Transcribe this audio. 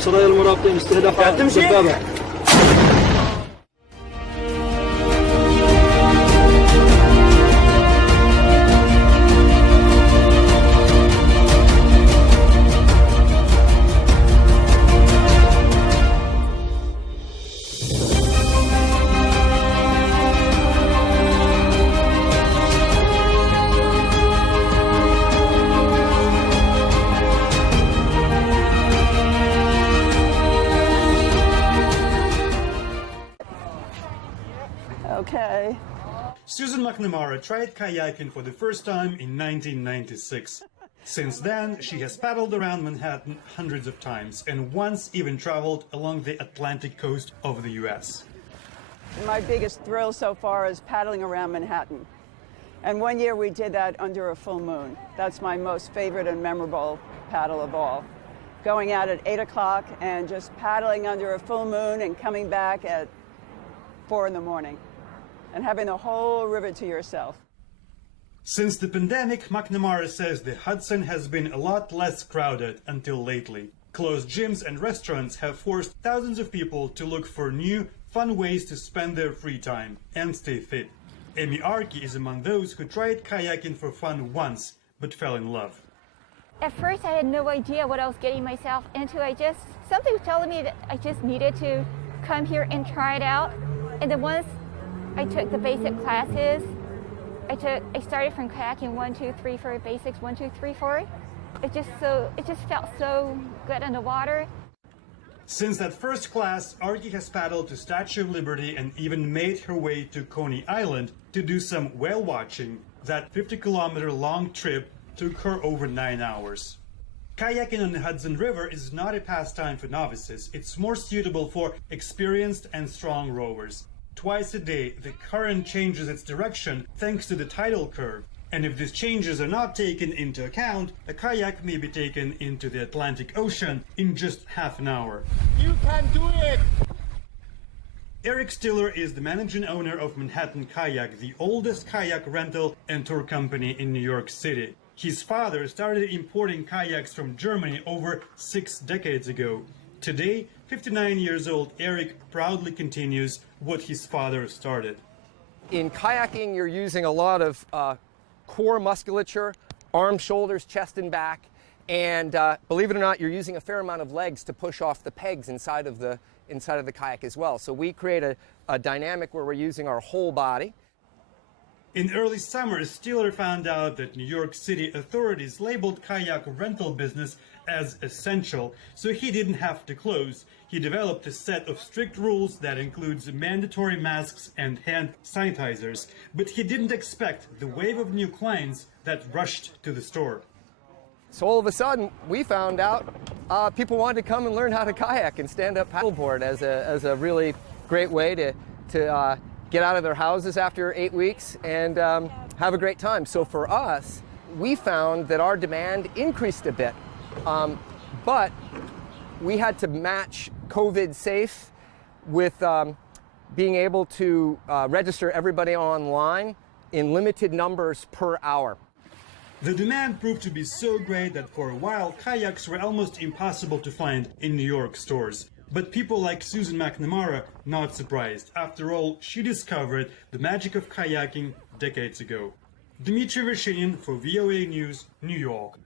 سرايا المرابطين استهداف الدبابة. Okay. Susan McNamara tried kayaking for the first time in 1996. Since then, she has paddled around Manhattan hundreds of times and once even traveled along the Atlantic coast of the US. My biggest thrill so far is paddling around Manhattan. And one year we did that under a full moon. That's my most favorite and memorable paddle of all. Going out at 8 o'clock and just paddling under a full moon and coming back at 4 in the morning. And having the whole river to yourself. Since the pandemic, McNamara says the Hudson has been a lot less crowded until lately. Closed gyms and restaurants have forced thousands of people to look for new, fun ways to spend their free time and stay fit. Amy Arki is among those who tried kayaking for fun once, but fell in love. At first, I had no idea what I was getting myself into. Something was telling me that I just needed to come here and try it out. And then once I took the basic classes, I started from kayaking 1, 2, 3, 4 basics, 1, 2, 3, 4. It just felt so good in the water. Since that first class, Arki has paddled to Statue of Liberty and even made her way to Coney Island to do some whale watching. That 50-kilometer long trip took her over 9 hours. Kayaking on the Hudson River is not a pastime for novices. It's more suitable for experienced and strong rowers. Twice a day, the current changes its direction thanks to the tidal curve. And if these changes are not taken into account, a kayak may be taken into the Atlantic Ocean in just half an hour. You can do it! Eric Stiller is the managing owner of Manhattan Kayak, the oldest kayak rental and tour company in New York City. His father started importing kayaks from Germany over 6 decades ago. Today, 59 years old, Eric proudly continues what his father started. In kayaking, you're using a lot of core musculature, arms, shoulders, chest, and back. And believe it or not, you're using a fair amount of legs to push off the pegs inside of the kayak as well. So we create a dynamic where we're using our whole body. In early summer, Stiller found out that New York City authorities labeled kayak rental business as essential, so he didn't have to close. He developed a set of strict rules that includes mandatory masks and hand sanitizers, but he didn't expect the wave of new clients that rushed to the store. So all of a sudden, we found out people wanted to come and learn how to kayak and stand-up paddleboard as a really great way to get out of their houses after 8 weeks and have a great time. So for us, we found that our demand increased a bit, but we had to match COVID safe with being able to register everybody online in limited numbers per hour. The demand proved to be so great that for a while, kayaks were almost impossible to find in New York stores. But people like Susan McNamara, not surprised. After all, she discovered the magic of kayaking decades ago. Dmitrii Vershinin for VOA News, New York.